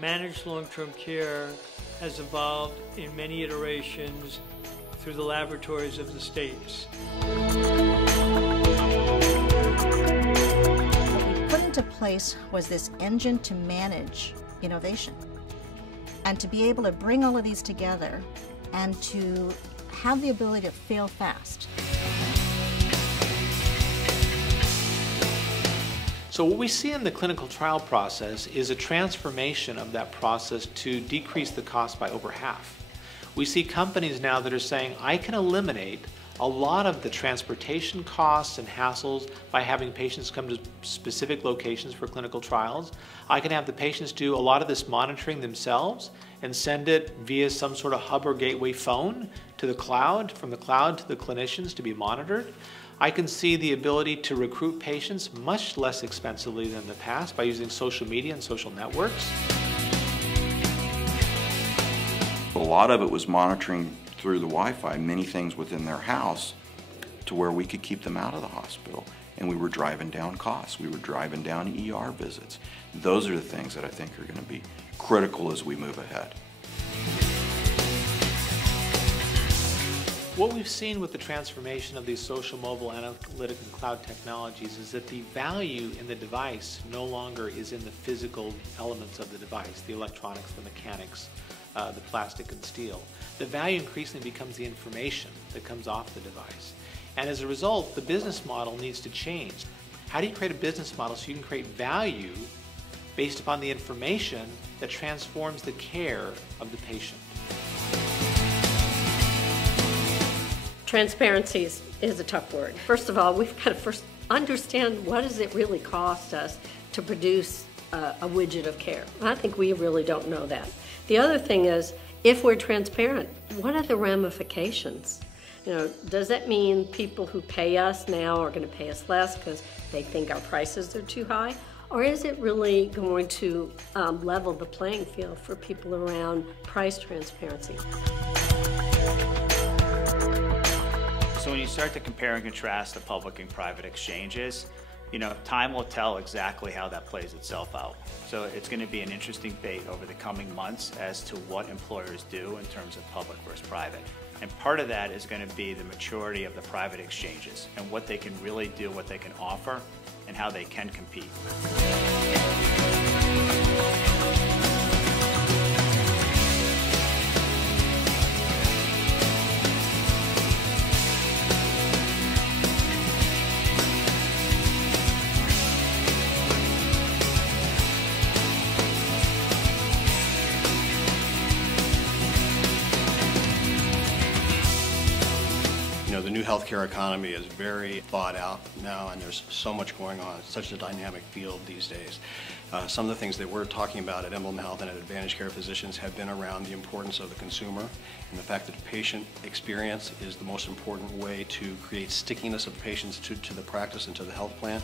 Managed long-term care has evolved in many iterations through the laboratories of the states. What we put into place was this engine to manage innovation and to be able to bring all of these together and to have the ability to fail fast. So what we see in the clinical trial process is a transformation of that process to decrease the cost by over half. We see companies now that are saying, I can eliminate a lot of the transportation costs and hassles by having patients come to specific locations for clinical trials. I can have the patients do a lot of this monitoring themselves and send it via some sort of hub or gateway phone to the cloud, from the cloud to the clinicians to be monitored. I can see the ability to recruit patients much less expensively than in the past by using social media and social networks. A lot of it was monitoring through the Wi-Fi many things within their house to where we could keep them out of the hospital, and we were driving down costs. We were driving down ER visits. Those are the things that I think are going to be critical as we move ahead. What we've seen with the transformation of these social, mobile, analytic, and cloud technologies is that the value in the device no longer is in the physical elements of the device, the electronics, the mechanics, the plastic and steel. The value increasingly becomes the information that comes off the device. And as a result, the business model needs to change. How do you create a business model so you can create value based upon the information that transforms the care of the patient? Transparency is a tough word. First of all, we've got to first understand what does it really cost us to produce a widget of care. I think we really don't know that. The other thing is, if we're transparent, what are the ramifications? You know, does that mean people who pay us now are going to pay us less because they think our prices are too high? Or is it really going to level the playing field for people around price transparency? So when you start to compare and contrast the public and private exchanges, you know, time will tell exactly how that plays itself out. So it's going to be an interesting debate over the coming months as to what employers do in terms of public versus private. And part of that is going to be the maturity of the private exchanges and what they can really do, what they can offer, and how they can compete. You know, the new healthcare economy is very thought out now, and there's so much going on. It's such a dynamic field these days. Some of the things that we're talking about at EmblemHealth and at Advantage Care Physicians have been around the importance of the consumer and the fact that the patient experience is the most important way to create stickiness of patients to the practice and to the health plan.